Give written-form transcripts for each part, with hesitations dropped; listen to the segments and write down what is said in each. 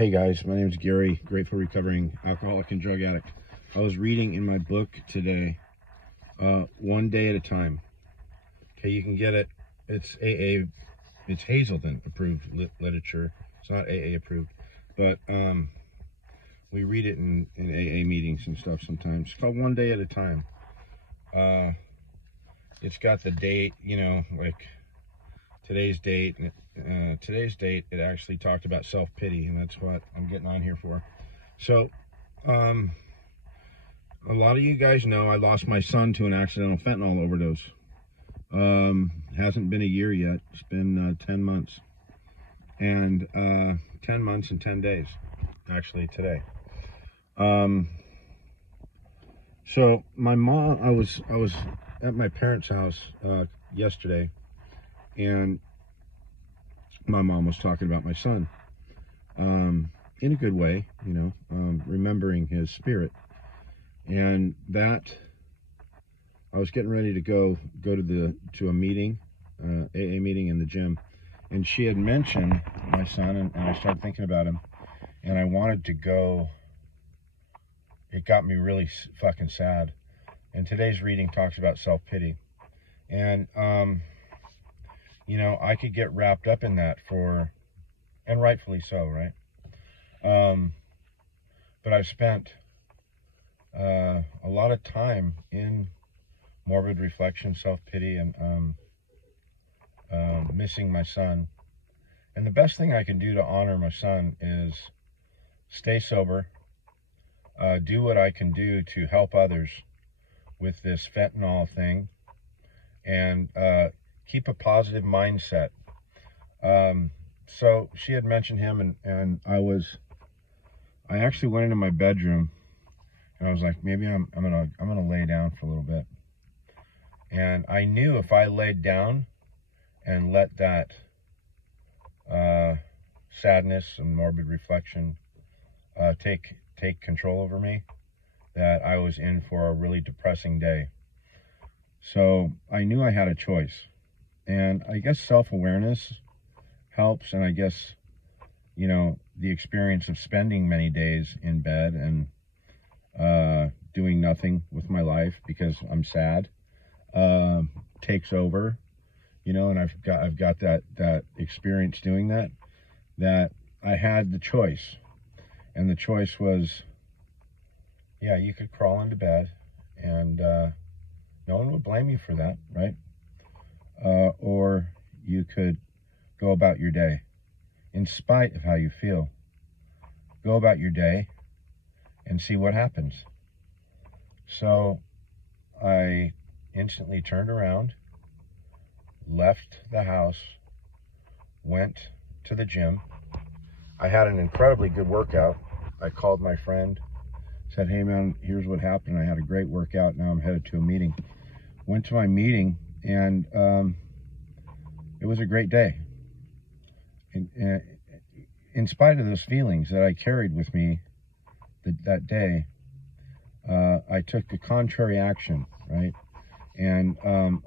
Hey guys, my name is Gary, grateful recovering alcoholic and drug addict. I was reading in my book today, One Day at a Time. Okay, you can get it. It's AA, it's Hazelden approved literature. It's not AA approved, but we read it in AA meetings and stuff sometimes. It's called One Day at a Time. It's got the date, like today's date, and it actually talked about self-pity, and that's what I'm getting on here for. So a lot of you guys know I lost my son to an accidental fentanyl overdose. Hasn't been a year yet. It's been 10 months, and 10 months and 10 days actually today. So my mom, I was at my parents' house yesterday, and my mom was talking about my son in a good way, remembering his spirit. And that I was getting ready to go to a meeting, AA meeting in the gym, and she had mentioned my son, and I started thinking about him, and I wanted to go. It got me really fucking sad. And today's reading talks about self-pity, and I could get wrapped up in that and rightfully so, right? But I've spent a lot of time in morbid reflection, self-pity, and missing my son. And the best thing I can do to honor my son is stay sober, do what I can do to help others with this fentanyl thing, and keep a positive mindset. So she had mentioned him, and I actually went into my bedroom, and I was like, maybe I'm gonna lay down for a little bit. And I knew if I laid down and let that sadness and morbid reflection take control over me, that I was in for a really depressing day. So I knew I had a choice. And I guess self-awareness helps, and I guess, the experience of spending many days in bed and doing nothing with my life because I'm sad takes over, and I've got that experience doing that I had the choice. And the choice was, yeah, you could crawl into bed, and no one would blame you for that, right? Or you could go about your day in spite of how you feel. Go about your day and see what happens. So I instantly turned around, left the house, went to the gym. I had an incredibly good workout. I called my friend, said, hey man, here's what happened. I had a great workout. Now I'm headed to a meeting. Went to my meeting, and it was a great day. In spite of those feelings that I carried with me that day, I took the contrary action, right? And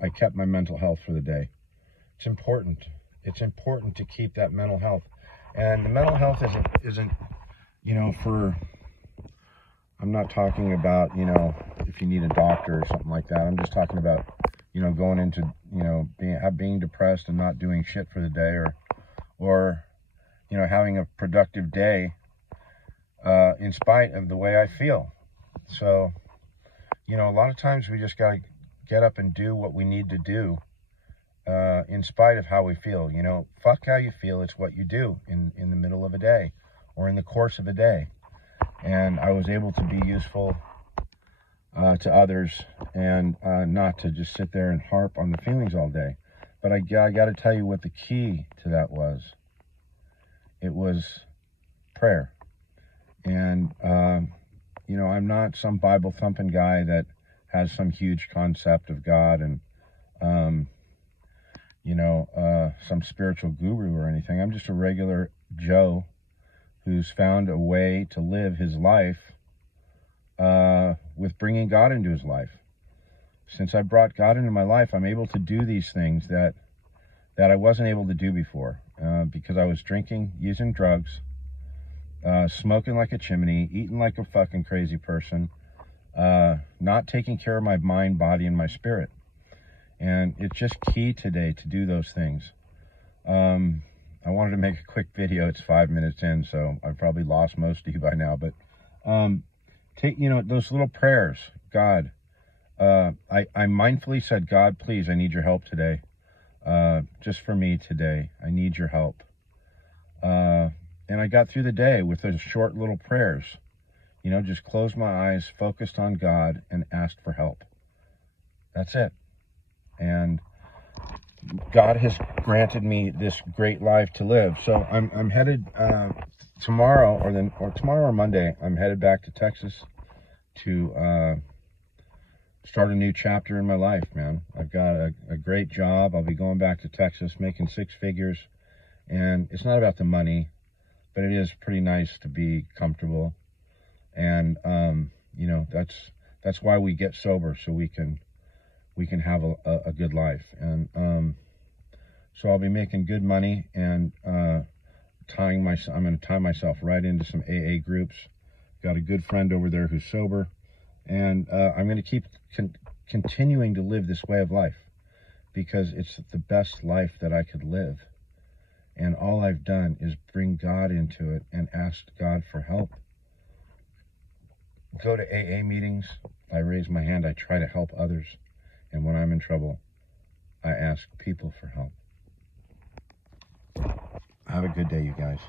I kept my mental health for the day. It's important. It's important to keep that mental health. And the mental health isn't I'm not talking about, if you need a doctor or something like that. I'm just talking about, going into, being depressed and not doing shit for the day, or having a productive day in spite of the way I feel. So, a lot of times we just got to get up and do what we need to do in spite of how we feel. Fuck how you feel. It's what you do in the middle of a day or in the course of a day. And I was able to be useful to others, and not to just sit there and harp on the feelings all day. But I got to tell you what the key to that was. It was prayer. And, I'm not some Bible thumping guy that has some huge concept of God and, some spiritual guru or anything. I'm just a regular Joe who's found a way to live his life with bringing God into his life. Since I brought God into my life, I'm able to do these things that I wasn't able to do before, because I was drinking, using drugs, smoking like a chimney, eating like a fucking crazy person, not taking care of my mind, body, and my spirit. And it's just key today to do those things. I wanted to make a quick video. It's 5 minutes in, so I've probably lost most of you by now. But take, those little prayers. God, I mindfully said, God, please, I need your help today. Just for me today, I need your help. And I got through the day with those short little prayers. Just closed my eyes, focused on God, and asked for help. That's it. And God has granted me this great life to live. So I'm headed tomorrow or Monday. I'm headed back to Texas to start a new chapter in my life, man. I've got a great job. I'll be going back to Texas, making 6 figures, and it's not about the money, but it is pretty nice to be comfortable. And that's why we get sober, so we can have a good life. And so I'll be making good money, and I'm going to tie myself right into some AA groups. Got a good friend over there who's sober, and I'm going to keep continuing to live this way of life, because it's the best life that I could live. And all I've done is bring God into it and ask God for help. Go to AA meetings. I raise my hand. I try to help others. And when I'm in trouble, I ask people for help. Have a good day, you guys.